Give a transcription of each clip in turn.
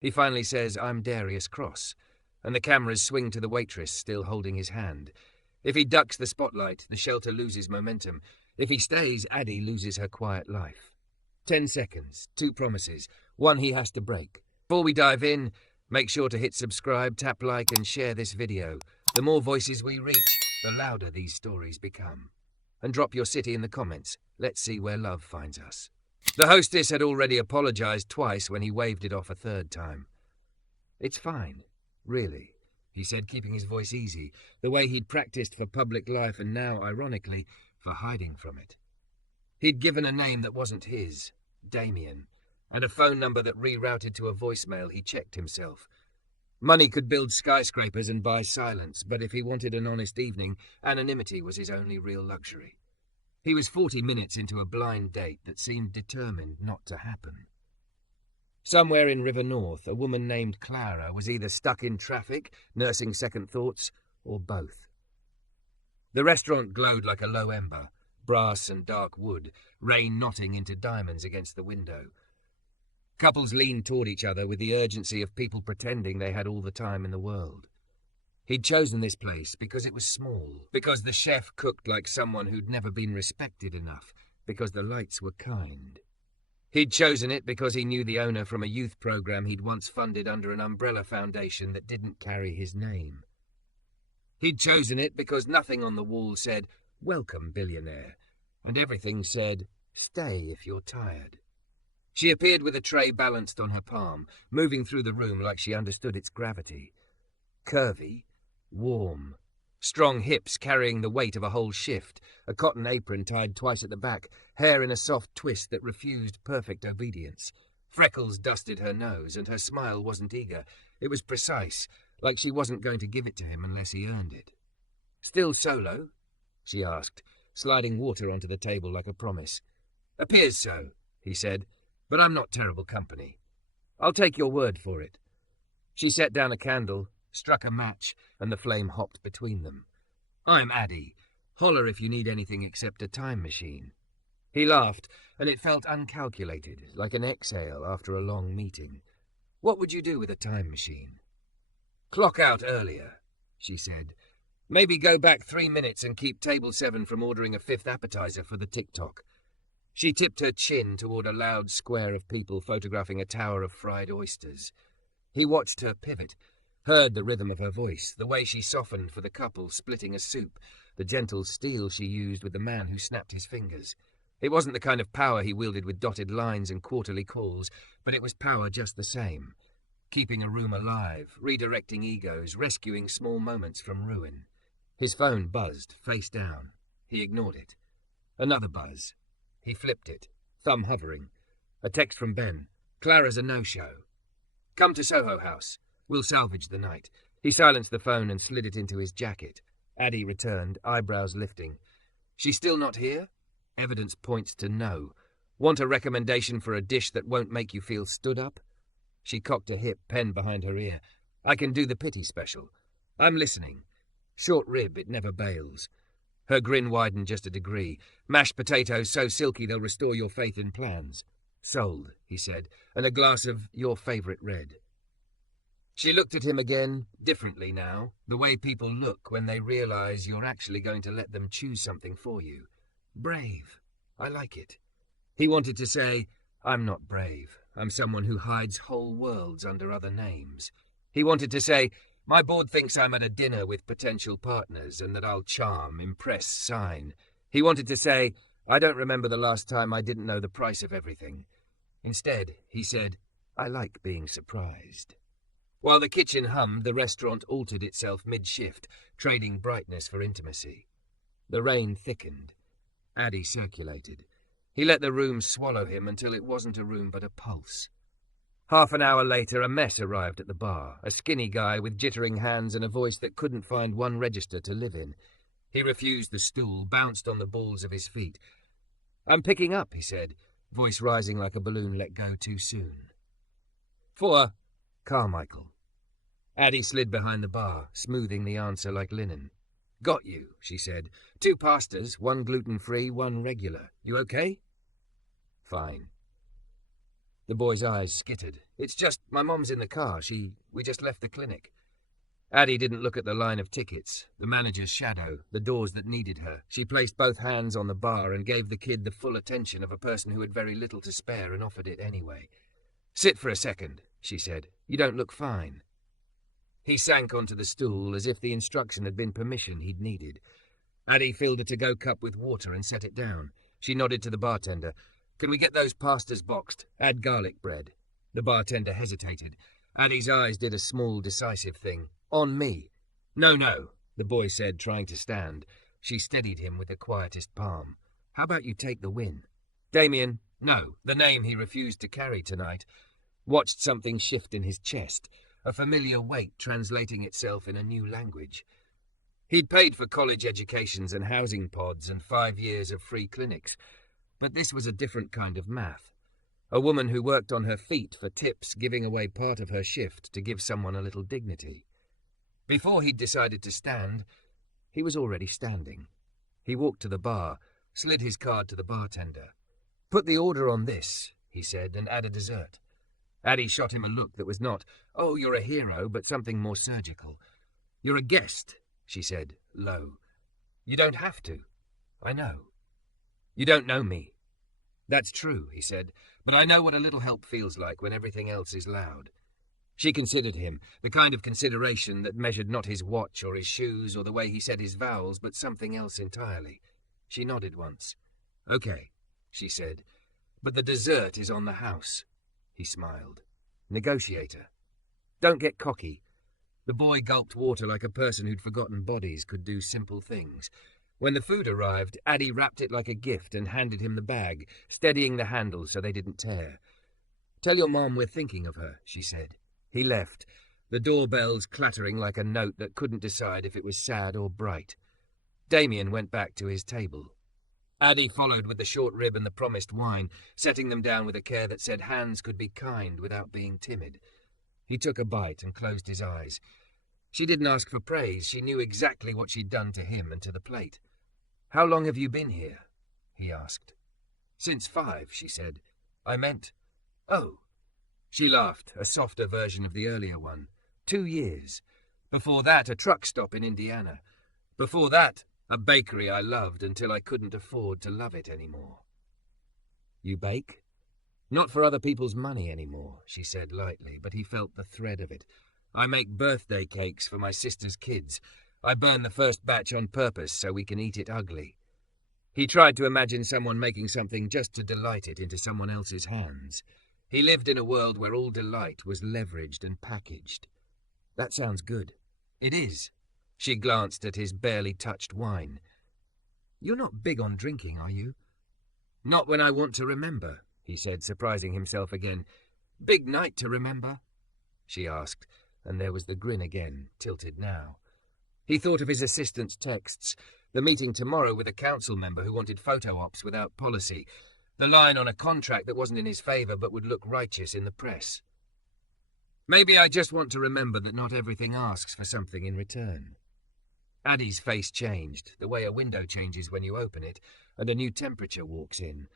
He finally says, "I'm Darius Cross," and the cameras swing to the waitress still holding his hand. If he ducks the spotlight, the shelter loses momentum. If he stays, Addie loses her quiet life. 10 seconds, 2 promises, one he has to break. Before we dive in, make sure to hit subscribe, tap like, and share this video. The more voices we reach, the louder these stories become. And drop your city in the comments. Let's see where love finds us. The hostess had already apologized twice when he waved it off a third time. "It's fine, really," he said, keeping his voice easy, the way he'd practiced for public life and now, ironically, for hiding from it. He'd given a name that wasn't his, Damian, and a phone number that rerouted to a voicemail. He checked himself. Money could build skyscrapers and buy silence, but if he wanted an honest evening, anonymity was his only real luxury. He was 40 minutes into a blind date that seemed determined not to happen. Somewhere in River North, a woman named Clara was either stuck in traffic, nursing second thoughts, or both. The restaurant glowed like a low ember, brass and dark wood, rain knotting into diamonds against the window. Couples leaned toward each other with the urgency of people pretending they had all the time in the world. He'd chosen this place because it was small, because the chef cooked like someone who'd never been respected enough, because the lights were kind. He'd chosen it because he knew the owner from a youth program he'd once funded under an umbrella foundation that didn't carry his name. He'd chosen it because nothing on the wall said, "Welcome, Billionaire," and everything said, "Stay if you're tired." She appeared with a tray balanced on her palm, moving through the room like she understood its gravity. Curvy, warm, strong hips carrying the weight of a whole shift, a cotton apron tied twice at the back, hair in a soft twist that refused perfect obedience. Freckles dusted her nose, and her smile wasn't eager. It was precise, like she wasn't going to give it to him unless he earned it. "Still solo?" she asked, sliding water onto the table like a promise. "Appears so," he said, "but I'm not terrible company. I'll take your word for it." She set down a candle, struck a match, and the flame hopped between them. "I'm Addie. Holler if you need anything except a time machine." He laughed, and it felt uncalculated, like an exhale after a long meeting. "What would you do with a time machine?" "Clock out earlier," she said. "Maybe go back 3 minutes and keep table 7 from ordering a 5th appetizer for the TikTok." She tipped her chin toward a loud square of people photographing a tower of fried oysters. He watched her pivot, heard the rhythm of her voice, the way she softened for the couple splitting a soup, the gentle steel she used with the man who snapped his fingers. It wasn't the kind of power he wielded with dotted lines and quarterly calls, but it was power just the same. Keeping a room alive, redirecting egos, rescuing small moments from ruin. His phone buzzed, face down. He ignored it. Another buzz. He flipped it, thumb hovering. A text from Ben. "Clara's a no-show. Come to Soho House. We'll salvage the night." He silenced the phone and slid it into his jacket. Addie returned, eyebrows lifting. "She's still not here?" Evidence points to no. "Want a recommendation for a dish that won't make you feel stood up?" She cocked a hip, pen behind her ear. "I can do the pity special. I'm listening. Short rib, it never bails." Her grin widened just a degree. "Mashed potatoes so silky they'll restore your faith in plans." "Sold," he said, "and a glass of your favourite red." She looked at him again, differently now, the way people look when they realize you're actually going to let them choose something for you. "Brave. I like it." He wanted to say, "I'm not brave. I'm someone who hides whole worlds under other names." He wanted to say, "My board thinks I'm at a dinner with potential partners and that I'll charm, impress, sign." He wanted to say, "I don't remember the last time I didn't know the price of everything." Instead, he said, "I like being surprised." While the kitchen hummed, the restaurant altered itself mid-shift, trading brightness for intimacy. The rain thickened. Addie circulated. He let the room swallow him until it wasn't a room but a pulse. Half an hour later, a mess arrived at the bar, a skinny guy with jittering hands and a voice that couldn't find one register to live in. He refused the stool, bounced on the balls of his feet. "I'm picking up," he said, voice rising like a balloon let go too soon. "For Carmichael." Addie slid behind the bar, smoothing the answer like linen. "Got you," she said. "2 pastas, 1 gluten-free, 1 regular. You okay?" "Fine." The boy's eyes skittered. It's just, my mom's in the car. We just left the clinic. Addie didn't look at the line of tickets, the manager's shadow, the doors that needed her. She placed both hands on the bar and gave the kid the full attention of a person who had very little to spare and offered it anyway. Sit for a second, she said. You don't look fine. He sank onto the stool as if the instruction had been permission he'd needed. Addie filled a to-go cup with water and set it down. She nodded to the bartender. Can we get those pastas boxed? Add garlic bread. The bartender hesitated. Addie's eyes did a small, decisive thing. On me. No, the boy said, trying to stand. She steadied him with the quietest palm. How about you take the win? Damian, no, the name he refused to carry tonight, watched something shift in his chest, a familiar weight translating itself in a new language. He'd paid for college educations and housing pods and 5 years of free clinics, but this was a different kind of math. A woman who worked on her feet for tips, giving away part of her shift to give someone a little dignity. Before he'd decided to stand, he was already standing. He walked to the bar, slid his card to the bartender. Put the order on this, he said, and add a dessert. Addie shot him a look that was not, oh, you're a hero, but something more surgical. You're a guest, she said, low. You don't have to. I know. You don't know me. That's true, he said, but I know what a little help feels like when everything else is loud. She considered him, the kind of consideration that measured not his watch or his shoes or the way he said his vowels, but something else entirely. She nodded once. Okay, she said, but the dessert is on the house. He smiled. Negotiator. Don't get cocky. The boy gulped water like a person who'd forgotten bodies could do simple things. When the food arrived, Addie wrapped it like a gift and handed him the bag, steadying the handle so they didn't tear. Tell your mom we're thinking of her, she said. He left, the doorbells clattering like a note that couldn't decide if it was sad or bright. Damian went back to his table. Addie followed with the short rib and the promised wine, setting them down with a care that said hands could be kind without being timid. He took a bite and closed his eyes. She didn't ask for praise. She knew exactly what she'd done to him and to the plate. How long have you been here? He asked. Since 5, she said. I meant... Oh. She laughed, a softer version of the earlier one. 2 years. Before that, a truck stop in Indiana. Before that, a bakery I loved until I couldn't afford to love it anymore. You bake? Not for other people's money anymore, she said lightly, but he felt the thread of it. I make birthday cakes for my sister's kids. I burn the first batch on purpose so we can eat it ugly. He tried to imagine someone making something just to delight it into someone else's hands. He lived in a world where all delight was leveraged and packaged. That sounds good. It is. She glanced at his barely touched wine. You're not big on drinking, are you? Not when I want to remember, he said, surprising himself again. Big night to remember? She asked, and there was the grin again, tilted now. He thought of his assistant's texts, the meeting tomorrow with a council member who wanted photo ops without policy, the line on a contract that wasn't in his favour but would look righteous in the press. Maybe I just want to remember that not everything asks for something in return. Addie's face changed, the way a window changes when you open it, and a new temperature walks in.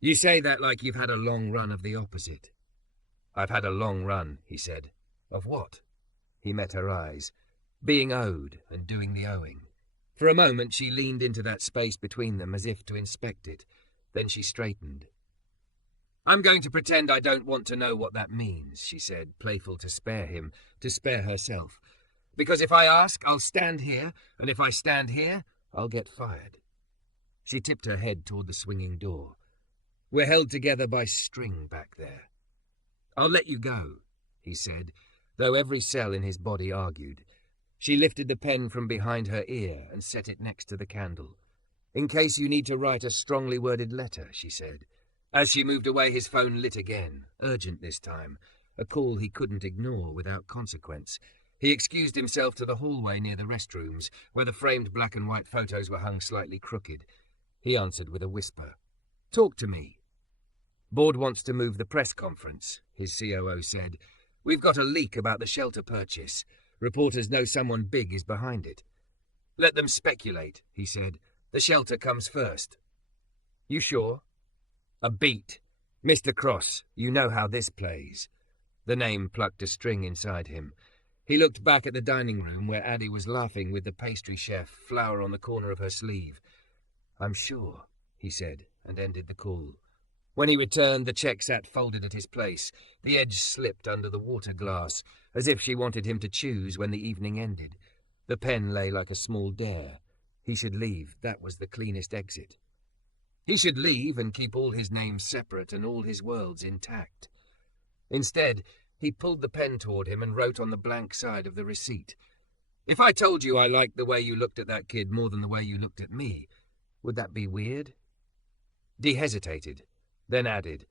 You say that like you've had a long run of the opposite. I've had a long run, he said. Of what? He met her eyes. Being owed and doing the owing. For a moment she leaned into that space between them as if to inspect it. Then she straightened. I'm going to pretend I don't want to know what that means, she said, playful to spare him, to spare herself. Because if I ask, I'll stand here, and if I stand here, I'll get fired. She tipped her head toward the swinging door. We're held together by string back there. I'll let you go, he said, though every cell in his body argued. She lifted the pen from behind her ear and set it next to the candle. In case you need to write a strongly worded letter, she said. As she moved away, his phone lit again, urgent this time, a call he couldn't ignore without consequence. He excused himself to the hallway near the restrooms, where the framed black and white photos were hung slightly crooked. He answered with a whisper. Talk to me. Board wants to move the press conference, his COO said. We've got a leak about the shelter purchase. Reporters know someone big is behind it. Let them speculate, he said. The shelter comes first. You sure? A beat. Mr. Cross, you know how this plays. The name plucked a string inside him. He looked back at the dining room where Addie was laughing with the pastry chef, flower on the corner of her sleeve. I'm sure, he said, and ended the call. When he returned, the check sat folded at his place. The edge slipped under the water glass, as if she wanted him to choose when the evening ended. The pen lay like a small dare. He should leave. That was the cleanest exit. He should leave and keep all his names separate and all his worlds intact. Instead, he pulled the pen toward him and wrote on the blank side of the receipt. If I told you I liked the way you looked at that kid more than the way you looked at me, would that be weird? Dee hesitated, then added,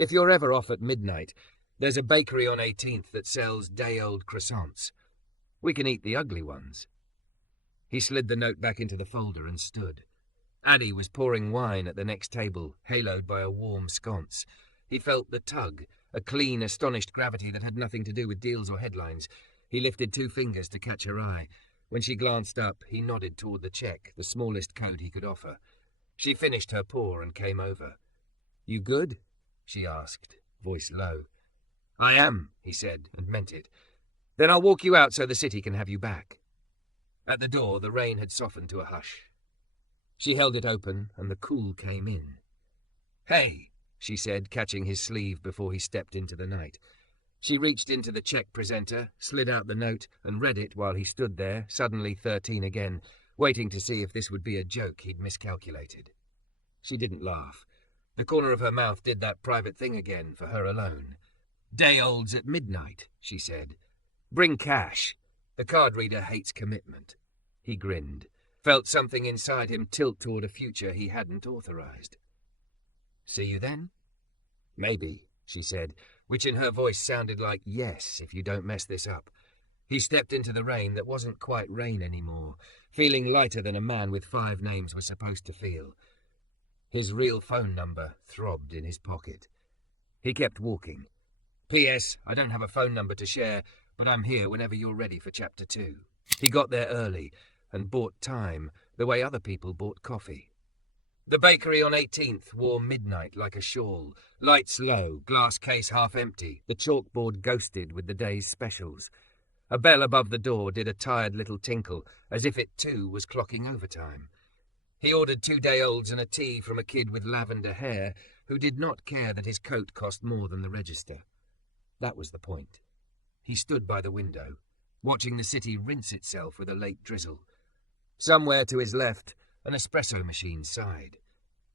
if you're ever off at midnight, there's a bakery on 18th that sells day-old croissants. We can eat the ugly ones. He slid the note back into the folder and stood. Addie was pouring wine at the next table, haloed by a warm sconce. He felt the tug, a clean, astonished gravity that had nothing to do with deals or headlines. He lifted 2 fingers to catch her eye. When she glanced up, he nodded toward the check, the smallest code he could offer. She finished her pour and came over. You good? She asked, voice low. I am, he said, and meant it. Then I'll walk you out so the city can have you back. At the door, the rain had softened to a hush. She held it open, and the cool came in. Hey, she said, catching his sleeve before he stepped into the night. She reached into the check presenter, slid out the note, and read it while he stood there, suddenly 13 again, waiting to see if this would be a joke he'd miscalculated. She didn't laugh. The corner of her mouth did that private thing again, for her alone. Day-olds at midnight, she said. Bring cash. The card reader hates commitment. He grinned, felt something inside him tilt toward a future he hadn't authorized. See you then? Maybe, she said, which in her voice sounded like yes, if you don't mess this up. He stepped into the rain that wasn't quite rain anymore, feeling lighter than a man with 5 names was supposed to feel. His real phone number throbbed in his pocket. He kept walking. P.S. I don't have a phone number to share, but I'm here whenever you're ready for Chapter 2. He got there early and bought time, the way other people bought coffee. The bakery on 18th wore midnight like a shawl, lights low, glass case half empty, the chalkboard ghosted with the day's specials. A bell above the door did a tired little tinkle, as if it too was clocking overtime. He ordered 2 day-olds and a tea from a kid with lavender hair who did not care that his coat cost more than the register. That was the point. He stood by the window, watching the city rinse itself with a late drizzle. Somewhere to his left, an espresso machine sighed.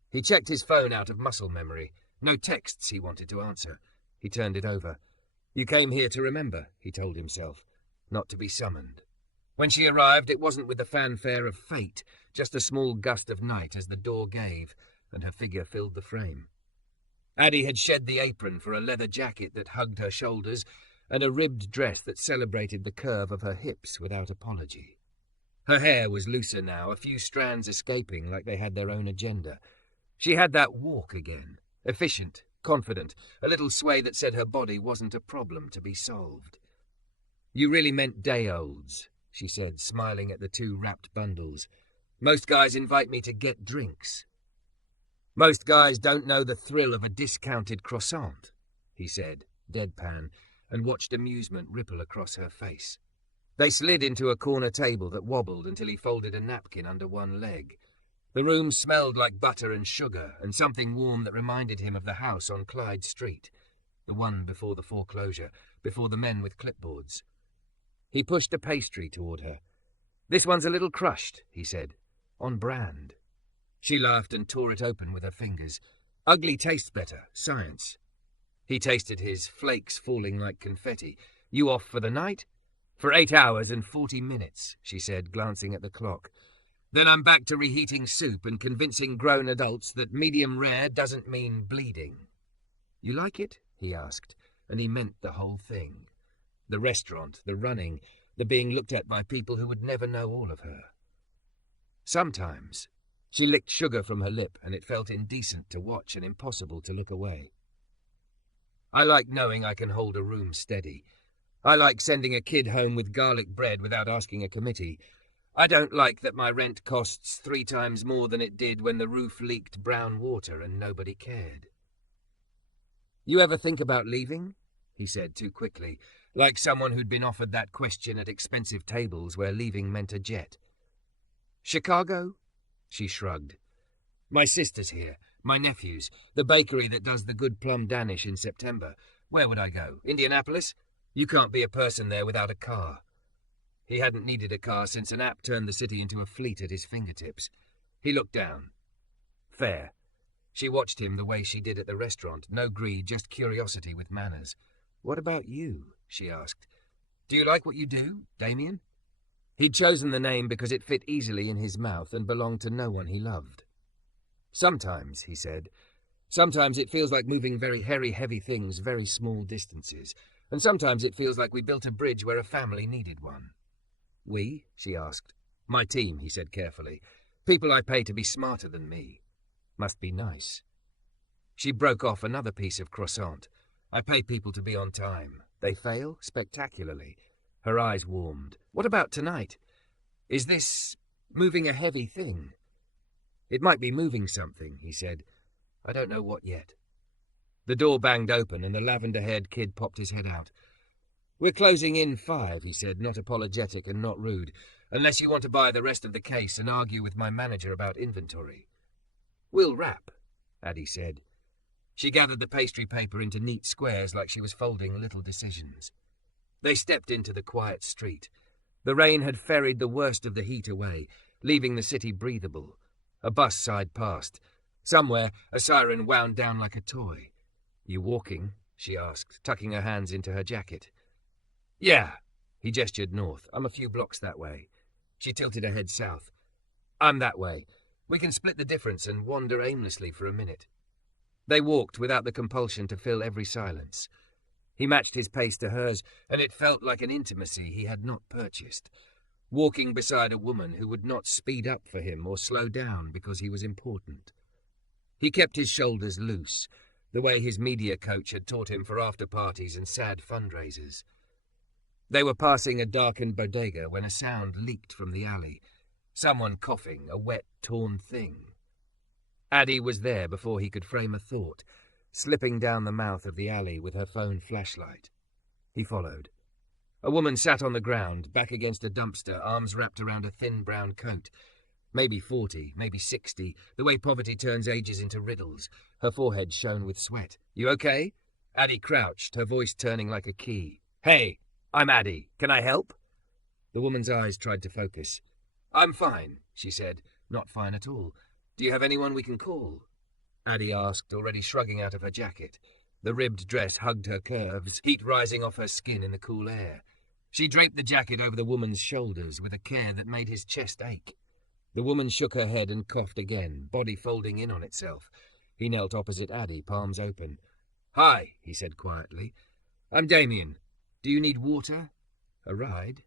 He checked his phone out of muscle memory. No texts he wanted to answer. He turned it over. You came here to remember, he told himself, not to be summoned. When she arrived, it wasn't with the fanfare of fate, just a small gust of night as the door gave, and her figure filled the frame. Addie had shed the apron for a leather jacket that hugged her shoulders and a ribbed dress that celebrated the curve of her hips without apology. Her hair was looser now, a few strands escaping like they had their own agenda. She had that walk again, efficient, confident, a little sway that said her body wasn't a problem to be solved. You really meant day-olds, she said, smiling at the 2 wrapped bundles. Most guys invite me to get drinks. Most guys don't know the thrill of a discounted croissant, he said, deadpan, and watched amusement ripple across her face. They slid into a corner table that wobbled until he folded a napkin under one leg. The room smelled like butter and sugar and something warm that reminded him of the house on Clyde Street, the one before the foreclosure, before the men with clipboards. He pushed a pastry toward her. This one's a little crushed, he said. On brand. She laughed and tore it open with her fingers. Ugly tastes better. Science. He tasted his, flakes falling like confetti. You off for the night? For 8 hours and 40 minutes, she said, glancing at the clock. Then I'm back to reheating soup and convincing grown adults that medium rare doesn't mean bleeding. You like it? He asked, and he meant the whole thing. The restaurant, the running, the being looked at by people who would never know all of her. Sometimes. She licked sugar from her lip, and it felt indecent to watch and impossible to look away. I like knowing I can hold a room steady. I like sending a kid home with garlic bread without asking a committee. I don't like that my rent costs 3 times more than it did when the roof leaked brown water and nobody cared. You ever think about leaving? He said too quickly, like someone who'd been offered that question at expensive tables where leaving meant a jet. Chicago? She shrugged. My sister's here, my nephew's, the bakery that does the good plum Danish in September. Where would I go? Indianapolis? You can't be a person there without a car. He hadn't needed a car since an app turned the city into a fleet at his fingertips. He looked down. Fair. She watched him the way she did at the restaurant. No greed, just curiosity with manners. What about you? She asked. Do you like what you do, Damian? He'd chosen the name because it fit easily in his mouth and belonged to no one he loved. Sometimes, he said. Sometimes it feels like moving very hairy, heavy things very small distances. And sometimes it feels like we built a bridge where a family needed one. We? She asked. My team, he said carefully. People I pay to be smarter than me. Must be nice. She broke off another piece of croissant. I pay people to be on time. They fail spectacularly. Her eyes warmed. What about tonight? Is this moving a heavy thing? It might be moving something, he said. I don't know what yet. The door banged open and the lavender-haired kid popped his head out. We're closing in 5, he said, not apologetic and not rude, unless you want to buy the rest of the case and argue with my manager about inventory. We'll wrap, Addie said. She gathered the pastry paper into neat squares like she was folding little decisions. They stepped into the quiet street. The rain had ferried the worst of the heat away, leaving the city breathable. A bus sighed past. Somewhere, a siren wound down like a toy. You walking? She asked, tucking her hands into her jacket. Yeah, he gestured north. I'm a few blocks that way. She tilted her head south. I'm that way. We can split the difference and wander aimlessly for a minute. They walked without the compulsion to fill every silence. He matched his pace to hers, and it felt like an intimacy he had not purchased. Walking beside a woman who would not speed up for him or slow down because he was important. He kept his shoulders loose, the way his media coach had taught him for after-parties and sad fundraisers. They were passing a darkened bodega when a sound leaked from the alley. Someone coughing, a wet, torn thing. Addie was there before he could frame a thought, slipping down the mouth of the alley with her phone flashlight. He followed. A woman sat on the ground, back against a dumpster, arms wrapped around a thin brown coat. Maybe 40, maybe 60, the way poverty turns ages into riddles. Her forehead shone with sweat. You okay? Addie crouched, her voice turning like a key. Hey, I'm Addie. Can I help? The woman's eyes tried to focus. I'm fine, she said. Not fine at all. Do you have anyone we can call? Addie asked, already shrugging out of her jacket. The ribbed dress hugged her curves, heat rising off her skin in the cool air. She draped the jacket over the woman's shoulders with a care that made his chest ache. The woman shook her head and coughed again, body folding in on itself. He knelt opposite Addie, palms open. Hi, he said quietly. I'm Damian. Do you need water? A ride?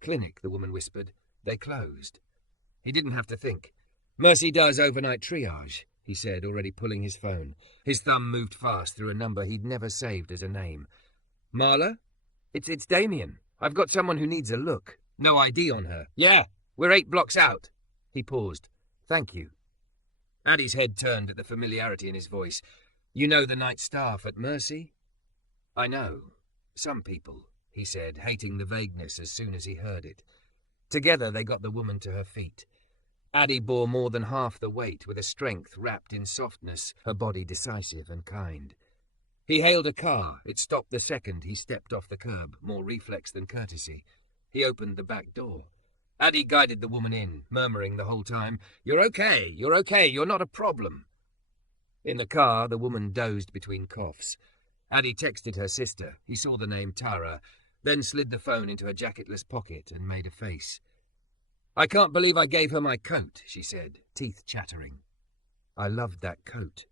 Clinic, the woman whispered. They closed. He didn't have to think. Mercy does overnight triage, he said, already pulling his phone. His thumb moved fast through a number he'd never saved as a name. Marla? It's Damian. I've got someone who needs a look. No ID on her. Yeah, we're 8 blocks out. He paused. Thank you. Addie's head turned at the familiarity in his voice. You know the night staff at Mercy? I know. Some people, he said, hating the vagueness as soon as he heard it. Together they got the woman to her feet. Addie bore more than half the weight with a strength wrapped in softness, her body decisive and kind. He hailed a car. It stopped the second he stepped off the curb, more reflex than courtesy. He opened the back door. Addie guided the woman in, murmuring the whole time, you're okay, you're not a problem. In the car, the woman dozed between coughs. Addie texted her sister. He saw the name Tara, then slid the phone into her jacketless pocket and made a face. I can't believe I gave her my coat, she said, teeth chattering. I loved that coat.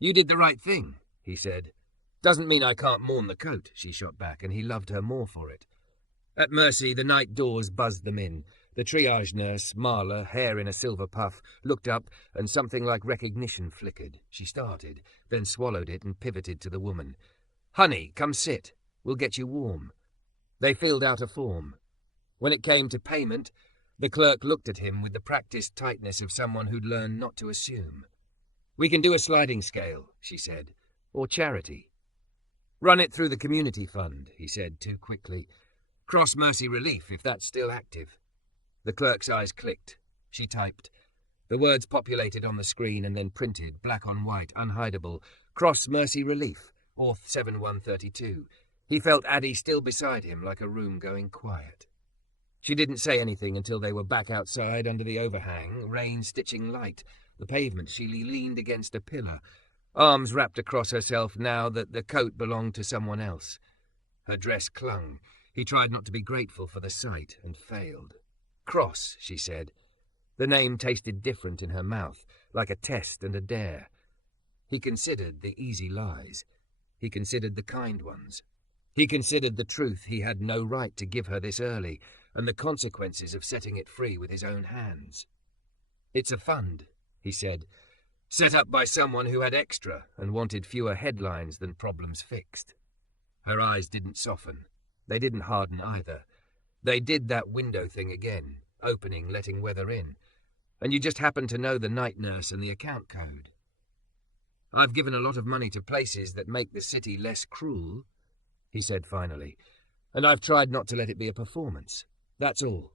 You did the right thing, he said. Doesn't mean I can't mourn the coat, she shot back, and he loved her more for it. At Mercy, the night doors buzzed them in. The triage nurse, Marla, hair in a silver puff, looked up, and something like recognition flickered. She started, then swallowed it and pivoted to the woman. Honey, come sit. We'll get you warm. They filled out a form. When it came to payment, the clerk looked at him with the practiced tightness of someone who'd learned not to assume. We can do a sliding scale, she said. or charity? Run it through the community fund, he said too quickly. Cross Mercy Relief, if that's still active. The clerk's eyes clicked. She typed. The words populated on the screen and then printed, black on white, unhideable. Cross Mercy Relief, Auth 7132. He felt Addie still beside him, like a room going quiet. She didn't say anything until they were back outside under the overhang, rain stitching light. The pavement, she leaned against a pillar, arms wrapped across herself now that the coat belonged to someone else. Her dress clung. He tried not to be grateful for the sight and failed. Cross, she said. The name tasted different in her mouth, like a test and a dare. He considered the easy lies. He considered the kind ones. He considered the truth he had no right to give her this early, and the consequences of setting it free with his own hands. It's a fund, he said, set up by someone who had extra and wanted fewer headlines than problems fixed. Her eyes didn't soften. They didn't harden either. They did that window thing again, opening, letting weather in. And you just happen to know the night nurse and the account code. I've given a lot of money to places that make the city less cruel, he said finally, and I've tried not to let it be a performance. That's all.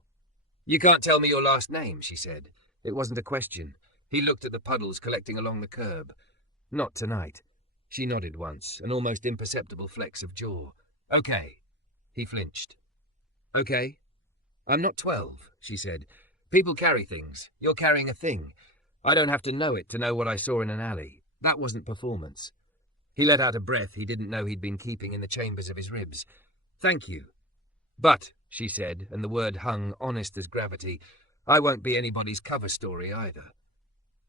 You can't tell me your last name, she said. It wasn't a question. He looked at the puddles collecting along the curb. Not tonight. She nodded once, an almost imperceptible flex of jaw. Okay. He flinched. Okay. I'm not 12, she said. People carry things. You're carrying a thing. I don't have to know it to know what I saw in an alley. That wasn't performance. He let out a breath he didn't know he'd been keeping in the chambers of his ribs. Thank you. But, she said, and the word hung honest as gravity, I won't be anybody's cover story either.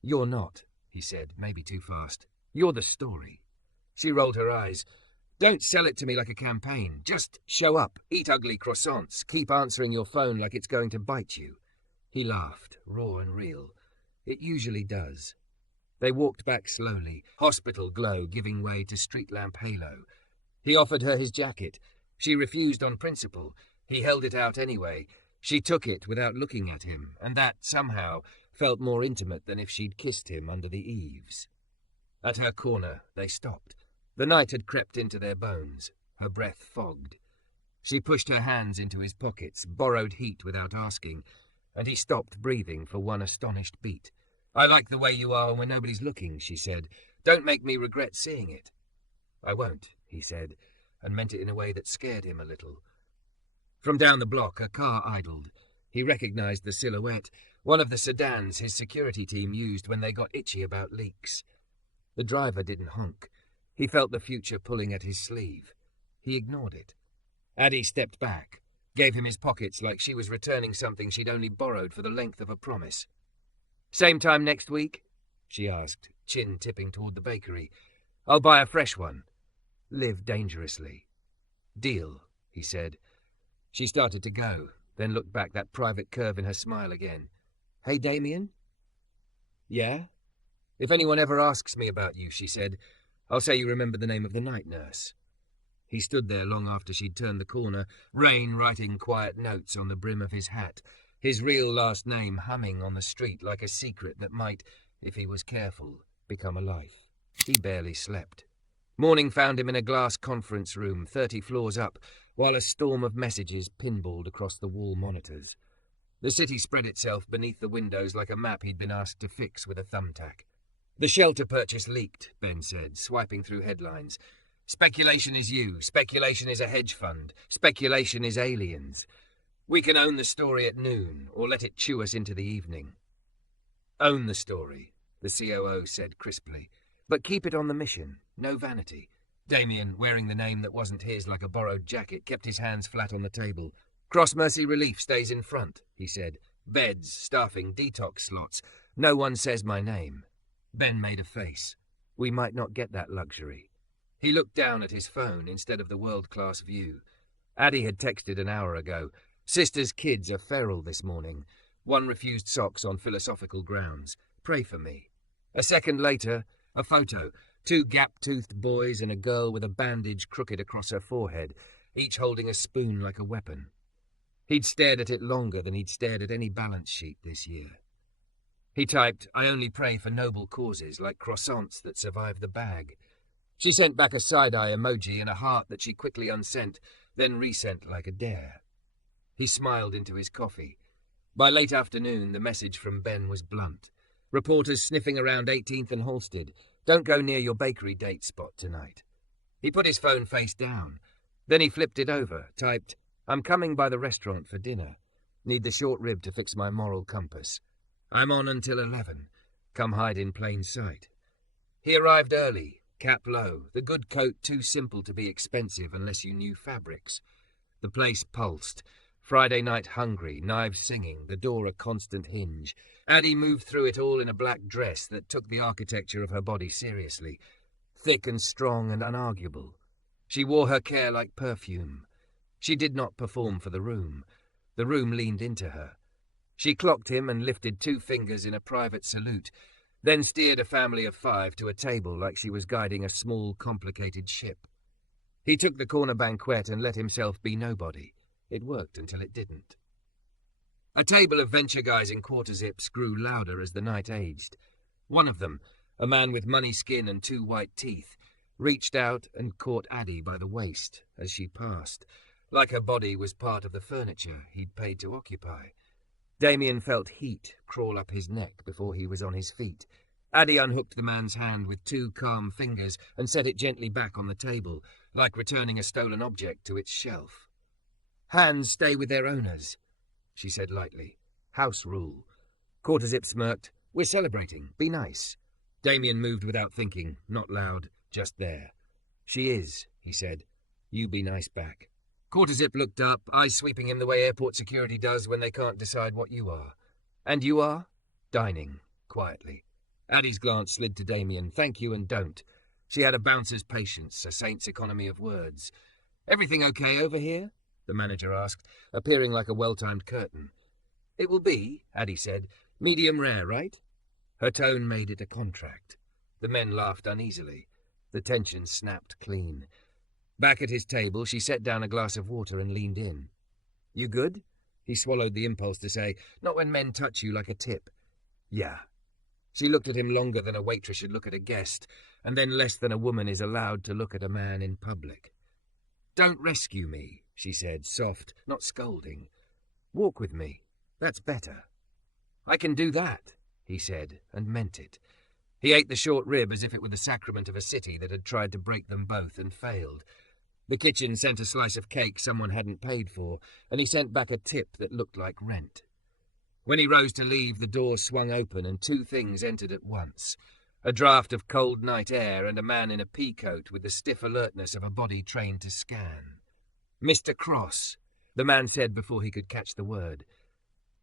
You're not, he said, maybe too fast. You're the story. She rolled her eyes. Don't sell it to me like a campaign. Just show up, eat ugly croissants, keep answering your phone like it's going to bite you. He laughed, raw and real. It usually does. They walked back slowly, hospital glow giving way to street lamp halo. He offered her his jacket. She refused on principle. He held it out anyway. She took it without looking at him, and that, somehow, felt more intimate than if she'd kissed him under the eaves. At her corner, they stopped. The night had crept into their bones. Her breath fogged. She pushed her hands into his pockets, borrowed heat without asking, and he stopped breathing for one astonished beat. I like the way you are when nobody's looking, she said. Don't make me regret seeing it. I won't, he said, and meant it in a way that scared him a little. From down the block, a car idled. He recognized the silhouette, one of the sedans his security team used when they got itchy about leaks. The driver didn't honk. He felt the future pulling at his sleeve. He ignored it. Addie stepped back, gave him his pockets like she was returning something she'd only borrowed for the length of a promise. Same time next week? She asked, chin tipping toward the bakery. I'll buy a fresh one. Live dangerously. Deal, he said. She started to go, then looked back, that private curve in her smile again. Hey, Damian? Yeah? If anyone ever asks me about you, she said, I'll say you remember the name of the night nurse. He stood there long after she'd turned the corner, rain writing quiet notes on the brim of his hat, his real last name humming on the street like a secret that might, if he was careful, become a life. He barely slept. Morning found him in a glass conference room 30 floors up, while a storm of messages pinballed across the wall monitors. The city spread itself beneath the windows like a map he'd been asked to fix with a thumbtack. The shelter purchase leaked, Ben said, swiping through headlines. Speculation is you. Speculation is a hedge fund. Speculation is aliens. We can own the story at noon, or let it chew us into the evening. Own the story, the COO said crisply, but keep it on the mission, no vanity. Damian, wearing the name that wasn't his like a borrowed jacket, kept his hands flat on the table. Cross Mercy Relief stays in front, he said. Beds, staffing, detox slots. No one says my name. Ben made a face. We might not get that luxury. He looked down at his phone instead of the world-class view. Addie had texted an hour ago. Sister's kids are feral this morning. One refused socks on philosophical grounds. Pray for me. A second later, a photo. 2 gap-toothed boys and a girl with a bandage crooked across her forehead, each holding a spoon like a weapon. He'd stared at it longer than he'd stared at any balance sheet this year. He typed, I only pray for noble causes like croissants that survive the bag. She sent back a side-eye emoji and a heart that she quickly unsent, then resent like a dare. He smiled into his coffee. By late afternoon, the message from Ben was blunt. Reporters sniffing around 18th and Halstead. Don't go near your bakery date spot tonight. He put his phone face down. Then he flipped it over, typed, I'm coming by the restaurant for dinner. Need the short rib to fix my moral compass. I'm on until 11. Come hide in plain sight. He arrived early, cap low, the good coat too simple to be expensive unless you knew fabrics. The place pulsed. Friday night hungry, knives singing, the door a constant hinge. Addie moved through it all in a black dress that took the architecture of her body seriously. Thick and strong and unarguable. She wore her care like perfume. She did not perform for the room. The room leaned into her. She clocked him and lifted 2 fingers in a private salute, then steered a family of 5 to a table like she was guiding a small, complicated ship. He took the corner banquette and let himself be nobody. It worked until it didn't. A table of venture guys in quarter zips grew louder as the night aged. One of them, a man with money skin and 2 white teeth, reached out and caught Addie by the waist as she passed, like her body was part of the furniture he'd paid to occupy. Damian felt heat crawl up his neck before he was on his feet. Addie unhooked the man's hand with 2 calm fingers and set it gently back on the table, like returning a stolen object to its shelf. Hands stay with their owners, she said lightly. House rule. Quarterzip smirked. We're celebrating. Be nice. Damian moved without thinking, not loud, just there. She is, he said. You be nice back. Quarterzip looked up, eyes sweeping him the way airport security does when they can't decide what you are. And you are? Dining, quietly. Addie's glance slid to Damian. Thank you and don't. She had a bouncer's patience, a saint's economy of words. Everything okay over here? The manager asked, appearing like a well-timed curtain. It will be, Addie said. Medium rare, right? Her tone made it a contract. The men laughed uneasily. The tension snapped clean. Back at his table, she set down a glass of water and leaned in. You good? He swallowed the impulse to say, not when men touch you like a tip. Yeah. She looked at him longer than a waitress should look at a guest, and then less than a woman is allowed to look at a man in public. Don't rescue me, she said, soft, not scolding. Walk with me. That's better. I can do that, he said, and meant it. He ate the short rib as if it were the sacrament of a city that had tried to break them both and failed. The kitchen sent a slice of cake someone hadn't paid for, and he sent back a tip that looked like rent. When he rose to leave, the door swung open and 2 things entered at once. A draught of cold night air and a man in a pea coat with the stiff alertness of a body trained to scan. Mr. Cross, the man said before he could catch the word.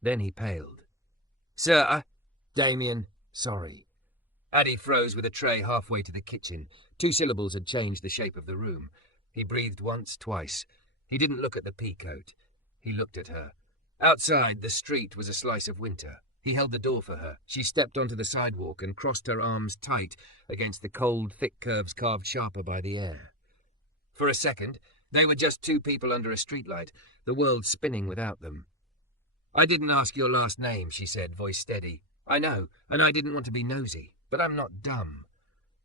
Then he paled. Sir, Damian, sorry. Addie froze with a tray halfway to the kitchen. 2 syllables had changed the shape of the room. He breathed once, twice. He didn't look at the pea coat. He looked at her. Outside, the street was a slice of winter. He held the door for her. She stepped onto the sidewalk and crossed her arms tight against the cold, thick curves carved sharper by the air. For a second, they were just 2 people under a streetlight, the world spinning without them. I didn't ask your last name, she said, voice steady. I know, and I didn't want to be nosy, but I'm not dumb.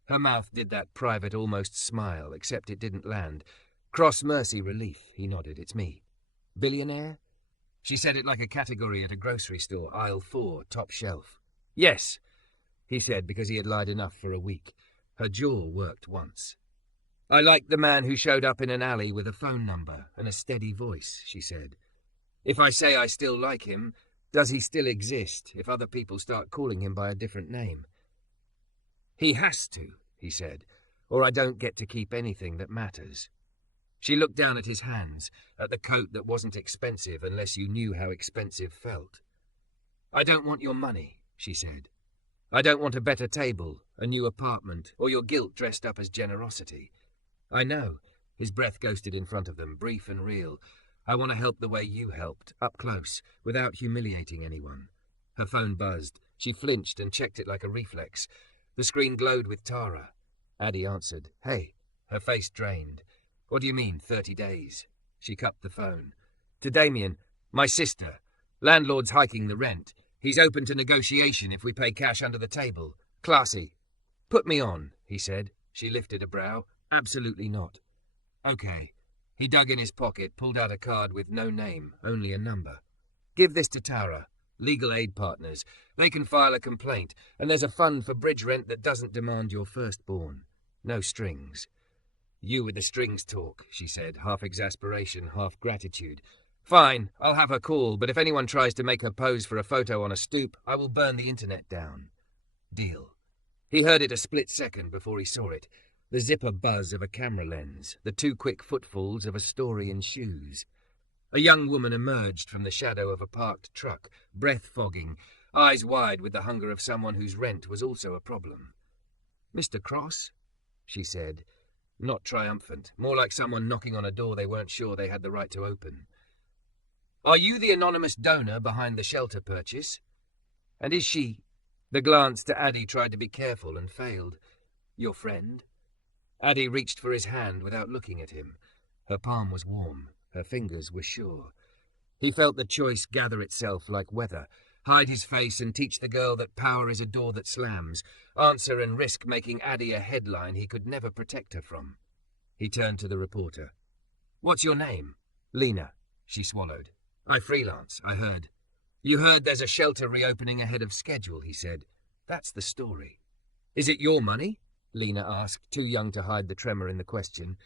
Her mouth did that private, almost smile, except it didn't land. Cross mercy relief, he nodded. It's me. Billionaire? She said it like a category at a grocery store, aisle 4, top shelf. Yes, he said, because he had lied enough for a week. Her jaw worked once. I liked the man who showed up in an alley with a phone number and a steady voice, she said. If I say I still like him, does he still exist if other people start calling him by a different name? He has to, he said, or I don't get to keep anything that matters. She looked down at his hands, at the coat that wasn't expensive unless you knew how expensive felt. I don't want your money, she said. I don't want a better table, a new apartment, or your guilt dressed up as generosity. I know, his breath ghosted in front of them, brief and real. I want to help the way you helped, up close, without humiliating anyone. Her phone buzzed. She flinched and checked it like a reflex. The screen glowed with Tara. Addie answered. Hey. Her face drained. What do you mean, 30 days? She cupped the phone. To Damian, my sister. Landlord's hiking the rent. He's open to negotiation if we pay cash under the table. Classy. Put me on, he said. She lifted a brow. Absolutely not. Okay. He dug in his pocket, pulled out a card with no name, only a number. Give this to Tara. Legal aid partners. They can file a complaint, and there's a fund for bridge rent that doesn't demand your firstborn. No strings. You with the strings talk, she said, half exasperation, half gratitude. Fine, I'll have her call, but if anyone tries to make her pose for a photo on a stoop, I will burn the internet down. Deal. He heard it a split second before he saw it. The zipper buzz of a camera lens, the 2 quick footfalls of a story in shoes. A young woman emerged from the shadow of a parked truck, breath fogging, eyes wide with the hunger of someone whose rent was also a problem. Mr. Cross? She said, not triumphant, more like someone knocking on a door they weren't sure they had the right to open. Are you the anonymous donor behind the shelter purchase? And is she... The glance to Addie tried to be careful and failed. Your friend? Addie reached for his hand without looking at him. Her palm was warm. Her fingers were sure. He felt the choice gather itself like weather, hide his face and teach the girl that power is a door that slams, answer and risk making Addie a headline he could never protect her from. He turned to the reporter. What's your name? Lena, she swallowed. I freelance, I heard. You heard there's a shelter reopening ahead of schedule, he said. That's the story. Is it your money? Lena asked, too young to hide the tremor in the question.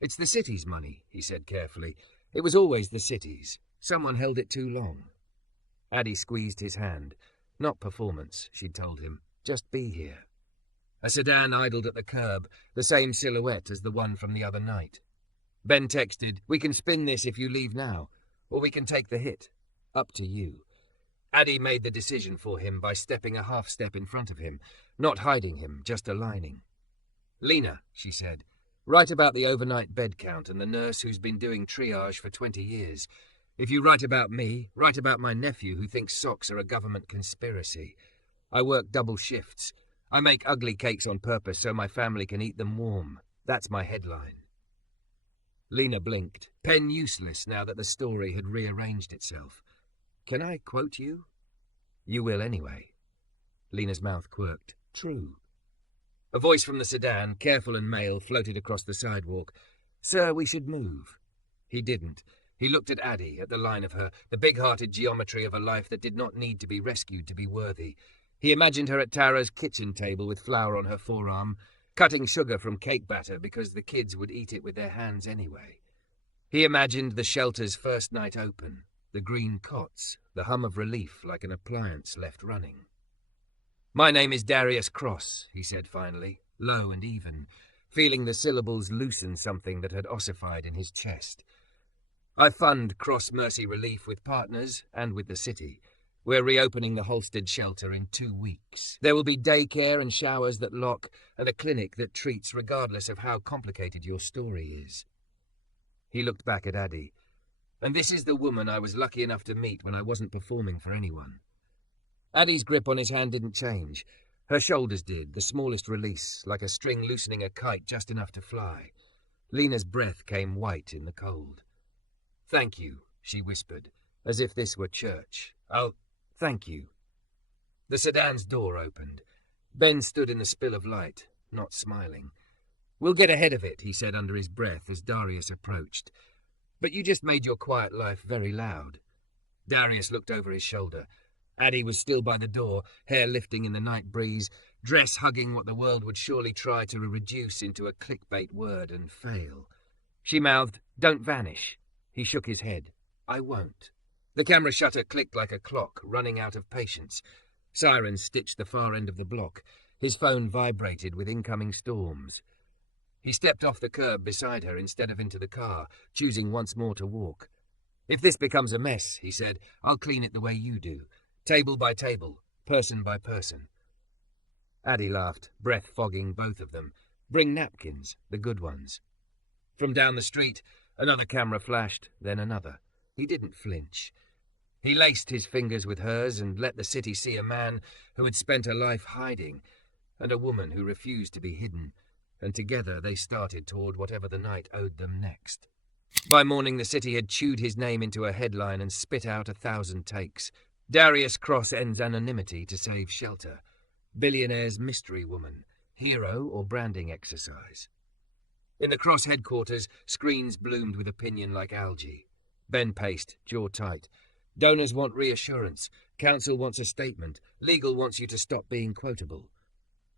It's the city's money, he said carefully. It was always the city's. Someone held it too long. Addie squeezed his hand. Not performance, she'd told him. Just be here. A sedan idled at the curb, the same silhouette as the one from the other night. Ben texted, we can spin this if you leave now, or we can take the hit. Up to you. Addie made the decision for him by stepping a half step in front of him, not hiding him, just aligning. Lena, she said, write about the overnight bed count and the nurse who's been doing triage for 20 years. If you write about me, write about my nephew who thinks socks are a government conspiracy. I work double shifts. I make ugly cakes on purpose so my family can eat them warm. That's my headline. Lena blinked, pen useless now that the story had rearranged itself. Can I quote you? You will anyway. Lena's mouth quirked. True. A voice from the sedan, careful and male, floated across the sidewalk. Sir, we should move. He didn't. He looked at Addie, at the line of her, the big-hearted geometry of a life that did not need to be rescued to be worthy. He imagined her at Tara's kitchen table with flour on her forearm, cutting sugar from cake batter because the kids would eat it with their hands anyway. He imagined the shelter's first night open, the green cots, the hum of relief like an appliance left running. My name is Darius Cross, he said finally, low and even, feeling the syllables loosen something that had ossified in his chest. I fund Cross Mercy Relief with partners and with the city. We're reopening the Holstead shelter in 2 weeks. There will be daycare and showers that lock and a clinic that treats regardless of how complicated your story is. He looked back at Addie. And this is the woman I was lucky enough to meet when I wasn't performing for anyone. Addie's grip on his hand didn't change. Her shoulders did, the smallest release, like a string loosening a kite just enough to fly. Lena's breath came white in the cold. Thank you, she whispered, as if this were church. Thank you. The sedan's door opened. Ben stood in the spill of light, not smiling. We'll get ahead of it, he said under his breath as Darius approached. But you just made your quiet life very loud. Darius looked over his shoulder. Addie was still by the door, hair lifting in the night breeze, dress hugging what the world would surely try to reduce into a clickbait word and fail. She mouthed, "Don't vanish." He shook his head. "I won't." The camera shutter clicked like a clock, running out of patience. Sirens stitched the far end of the block. His phone vibrated with incoming storms. He stepped off the curb beside her instead of into the car, choosing once more to walk. "If this becomes a mess," he said, "I'll clean it the way you do. Table by table, person by person." Addie laughed, breath fogging both of them. "Bring napkins, the good ones." From down the street, another camera flashed, then another. He didn't flinch. He laced his fingers with hers and let the city see a man who had spent a life hiding, and a woman who refused to be hidden, and together they started toward whatever the night owed them next. By morning the city had chewed his name into a headline and spit out 1,000 takes. Darius Cross ends anonymity to save shelter. Billionaire's mystery woman. hero or branding exercise. In the Cross headquarters, screens bloomed with opinion like algae. Ben paced, jaw tight. Donors want reassurance. Council wants a statement. Legal wants you to stop being quotable.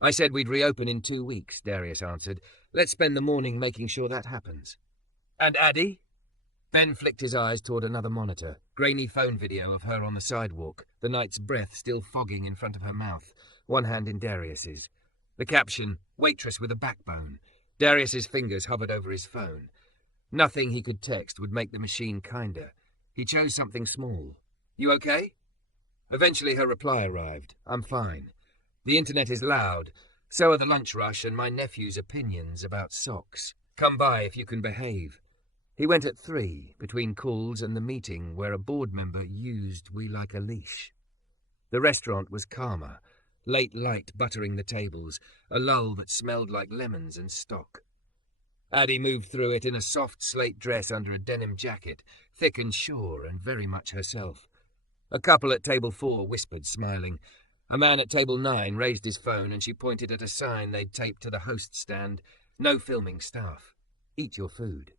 I said we'd reopen in 2 weeks, Darius answered. Let's spend the morning making sure that happens. And Addie? Ben flicked his eyes toward another monitor, grainy phone video of her on the sidewalk, the night's breath still fogging in front of her mouth, one hand in Darius's. The caption, "Waitress with a backbone." Darius's fingers hovered over his phone. Nothing he could text would make the machine kinder. He chose something small. You okay? Eventually her reply arrived. I'm fine. The internet is loud. So are the lunch rush and my nephew's opinions about socks. Come by if you can behave. He went at 3, between calls and the meeting where a board member used We Like a Leash. The restaurant was calmer, late light buttering the tables, a lull that smelled like lemons and stock. Addie moved through it in a soft slate dress under a denim jacket, thick and sure and very much herself. A couple at table 4 whispered, smiling. A man at table 9 raised his phone and she pointed at a sign they'd taped to the host stand. No filming staff. Eat your food.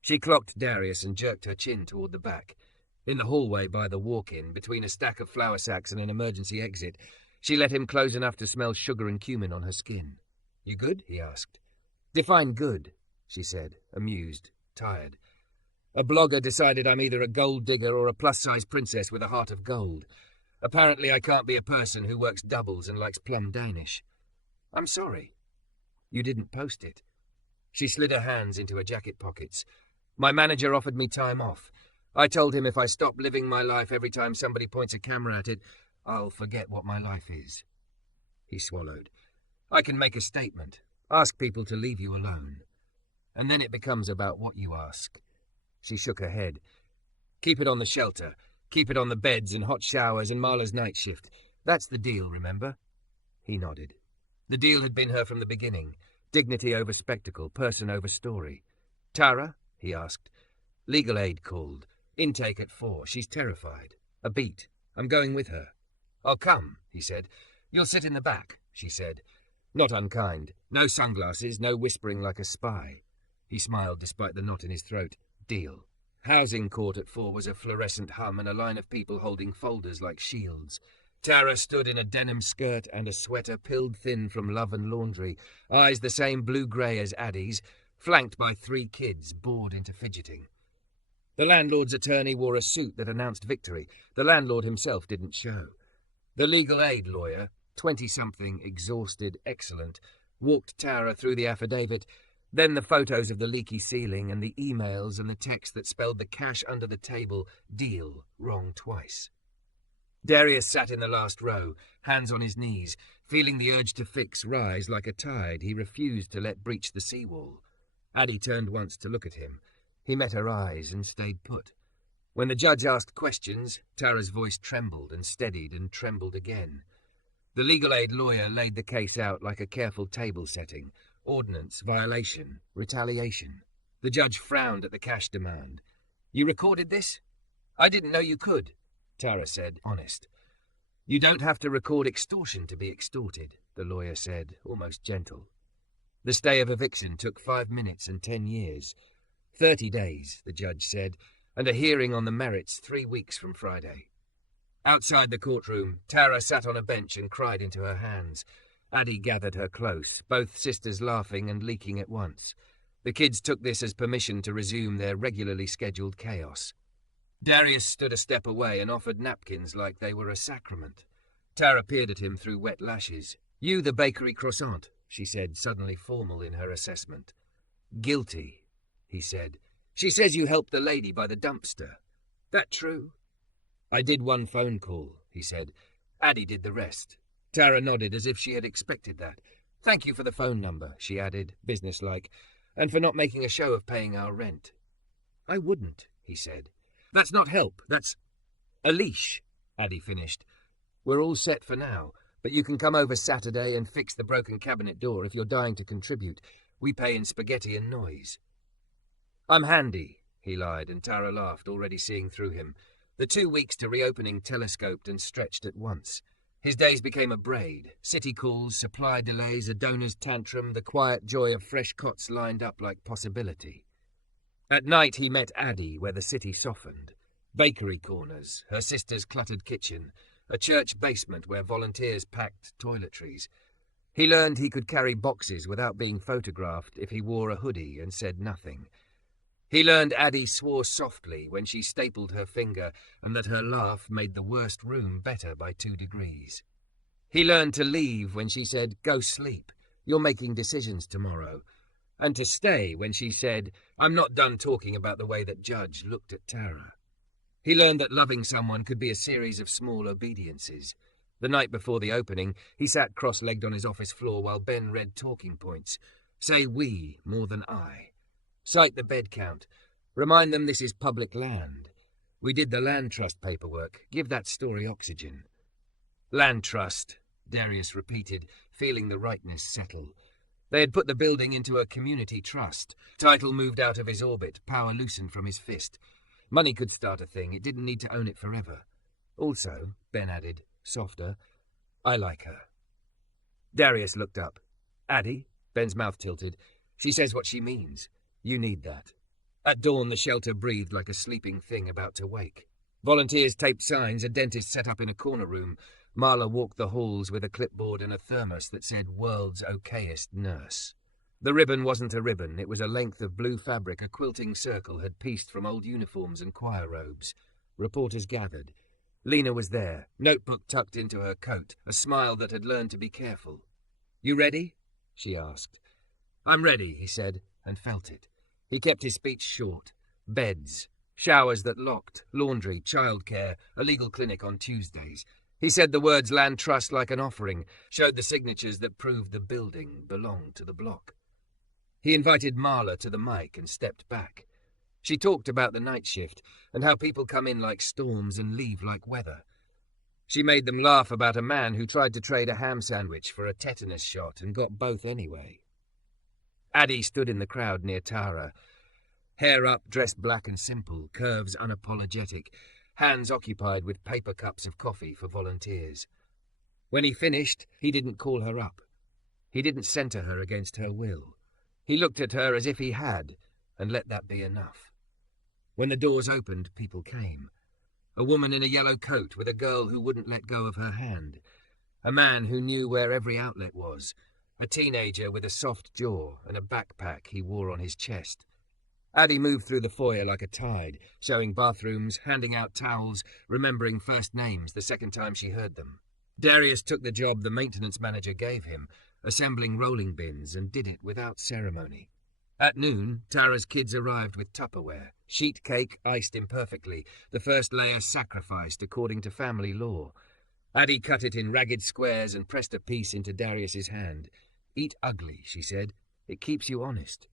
She clocked Darius and jerked her chin toward the back. In the hallway by the walk-in, between a stack of flour sacks and an emergency exit, she let him close enough to smell sugar and cumin on her skin. You good? He asked. Define good, she said, amused, tired. A blogger decided I'm either a gold digger or a plus-size princess with a heart of gold. Apparently I can't be a person who works doubles and likes plum Danish. I'm sorry. You didn't post it. She slid her hands into her jacket pockets. My manager offered me time off. I told him if I stop living my life every time somebody points a camera at it, I'll forget what my life is. He swallowed. I can make a statement, ask people to leave you alone. And then it becomes about what you ask. She shook her head. Keep it on the shelter. Keep it on the beds and hot showers and Marla's night shift. That's the deal, remember? He nodded. The deal had been her from the beginning. Dignity over spectacle, person over story. Tara? He asked. Legal aid called. Intake at 4. She's terrified. A beat. I'm going with her. I'll come, he said. You'll sit in the back, she said. Not unkind. No sunglasses, no whispering like a spy. He smiled despite the knot in his throat. Deal. Housing court at 4 was a fluorescent hum and a line of people holding folders like shields. Tara stood in a denim skirt and a sweater pilled thin from love and laundry, eyes the same blue-grey as Addie's, flanked by 3 kids bored into fidgeting. The landlord's attorney wore a suit that announced victory. The landlord himself didn't show. The legal aid lawyer, 20-something, exhausted, excellent, walked Tara through the affidavit, then the photos of the leaky ceiling and the emails and the text that spelled the cash under the table, deal, wrong twice. Darius sat in the last row, hands on his knees, feeling the urge to fix rise like a tide he refused to let breach the seawall. Addie turned once to look at him. He met her eyes and stayed put. When the judge asked questions, Tara's voice trembled and steadied and trembled again. The legal aid lawyer laid the case out like a careful table setting. Ordnance, violation, retaliation. The judge frowned at the cash demand. You recorded this? I didn't know you could, Tara said, honest. You don't have to record extortion to be extorted, the lawyer said, almost gentle. The stay of eviction took 5 minutes and 10 years. 30 days, the judge said, and a hearing on the merits 3 weeks from Friday. Outside the courtroom, Tara sat on a bench and cried into her hands. Addie gathered her close, both sisters laughing and leaking at once. The kids took this as permission to resume their regularly scheduled chaos. Darius stood a step away and offered napkins like they were a sacrament. Tara peered at him through wet lashes. You the bakery croissant, she said, suddenly formal in her assessment. Guilty, he said. She says you helped the lady by the dumpster. That true? I did 1 phone call, he said. Addie did the rest. Tara nodded as if she had expected that. Thank you for the phone number, she added, businesslike, and for not making a show of paying our rent. I wouldn't, he said. That's not help, that's a leash, Addie finished. We're all set for now, but you can come over Saturday and fix the broken cabinet door if you're dying to contribute. We pay in spaghetti and noise. I'm handy, he lied, and Tara laughed, already seeing through him. The 2 weeks to reopening telescoped and stretched at once. His days became a braid. City calls, supply delays, a donor's tantrum, the quiet joy of fresh cots lined up like possibility. At night he met Addie where the city softened. Bakery corners, her sister's cluttered kitchen, a church basement where volunteers packed toiletries. He learned he could carry boxes without being photographed if he wore a hoodie and said nothing. He learned Addie swore softly when she stapled her finger and that her laugh made the worst room better by 2 degrees. He learned to leave when she said, "Go sleep, you're making decisions tomorrow," and to stay when she said, "I'm not done talking about the way that Judge looked at Tara." He learned that loving someone could be a series of small obediences. The night before the opening, he sat cross-legged on his office floor while Ben read talking points. Say we more than I. Cite the bed count. Remind them this is public land. We did the land trust paperwork. Give that story oxygen. Land trust, Darius repeated, feeling the rightness settle. They had put the building into a community trust. Title moved out of his orbit, power loosened from his fist. Money could start a thing. It didn't need to own it forever. Also, Ben added, softer, I like her. Darius looked up. Addie? Ben's mouth tilted. She says what she means. You need that. At dawn, the shelter breathed like a sleeping thing about to wake. Volunteers taped signs, a dentist set up in a corner room. Marla walked the halls with a clipboard and a thermos that said World's Okayest Nurse. The ribbon wasn't a ribbon. It was a length of blue fabric a quilting circle had pieced from old uniforms and choir robes. Reporters gathered. Lena was there, notebook tucked into her coat, a smile that had learned to be careful. You ready? She asked. I'm ready, he said, and felt it. He kept his speech short. Beds, showers that locked, laundry, childcare, a legal clinic on Tuesdays. He said the words land trust like an offering, showed the signatures that proved the building belonged to the block. He invited Marla to the mic and stepped back. She talked about the night shift and how people come in like storms and leave like weather. She made them laugh about a man who tried to trade a ham sandwich for a tetanus shot and got both anyway. Addie stood in the crowd near Tara. Hair up, dressed black and simple, curves unapologetic, hands occupied with paper cups of coffee for volunteers. When he finished, he didn't call her up. He didn't center her against her will. He looked at her as if he had, and let that be enough. When the doors opened, people came. A woman in a yellow coat with a girl who wouldn't let go of her hand. A man who knew where every outlet was. A teenager with a soft jaw and a backpack he wore on his chest. Addie moved through the foyer like a tide, showing bathrooms, handing out towels, remembering first names the second time she heard them. Darius took the job the maintenance manager gave him, assembling rolling bins, and did it without ceremony. At noon, Tara's kids arrived with Tupperware, sheet cake iced imperfectly, the first layer sacrificed according to family law. Addie cut it in ragged squares and pressed a piece into Darius's hand. Eat ugly, she said. It keeps you honest.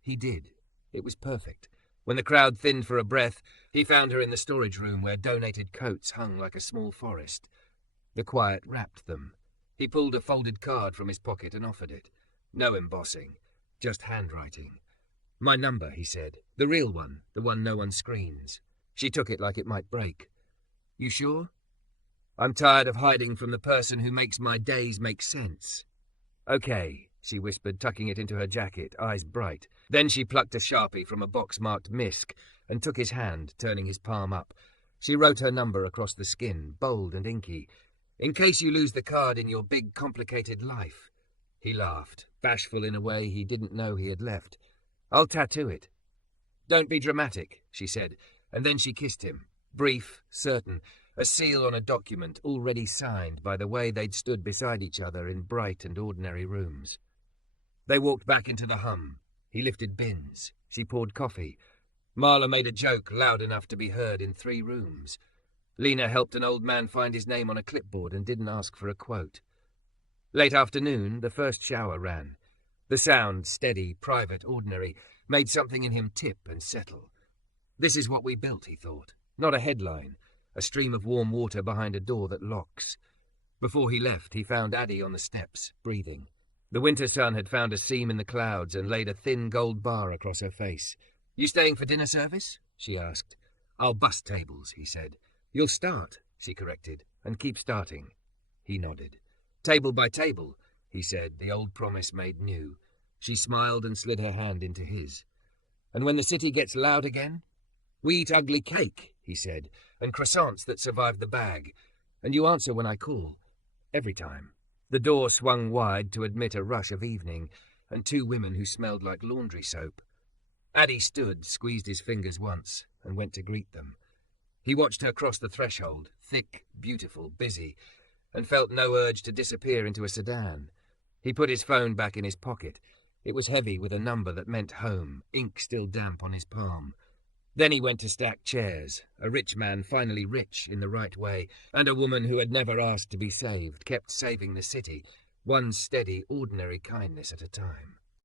He did. It was perfect. When the crowd thinned for a breath, he found her in the storage room where donated coats hung like a small forest. The quiet wrapped them. He pulled a folded card from his pocket and offered it. No embossing, just handwriting. My number, he said. The real one, the one no one screens. She took it like it might break. You sure? I'm tired of hiding from the person who makes my days make sense. Okay, she whispered, tucking it into her jacket, eyes bright. Then she plucked a Sharpie from a box marked Misk and took his hand, turning his palm up. She wrote her number across the skin, bold and inky. In case you lose the card in your big, complicated life. He laughed, bashful in a way he didn't know he had left. I'll tattoo it. Don't be dramatic, she said, and then she kissed him. Brief, certain, a seal on a document already signed by the way they'd stood beside each other in bright and ordinary rooms. They walked back into the hum. He lifted bins. She poured coffee. Marla made a joke loud enough to be heard in 3 rooms. Lena helped an old man find his name on a clipboard and didn't ask for a quote. Late afternoon, the first shower ran. The sound, steady, private, ordinary, made something in him tip and settle. This is what we built, he thought. Not a headline. A stream of warm water behind a door that locks. Before he left, he found Addie on the steps, breathing. The winter sun had found a seam in the clouds and laid a thin gold bar across her face. You staying for dinner service? She asked. I'll bust tables, he said. You'll start, she corrected, and keep starting. He nodded. "Table by table," he said, the old promise made new. She smiled and slid her hand into his. "And when the city gets loud again? We eat ugly cake," he said, "and croissants that survive the bag. And you answer when I call. Every time." The door swung wide to admit a rush of evening, and two women who smelled like laundry soap. Addie stood, squeezed his fingers once, and went to greet them. He watched her cross the threshold, thick, beautiful, busy, and felt no urge to disappear into a sedan. He put his phone back in his pocket. It was heavy with a number that meant home, ink still damp on his palm. Then he went to stack chairs. A rich man, finally rich in the right way, and a woman who had never asked to be saved, kept saving the city, one steady, ordinary kindness at a time.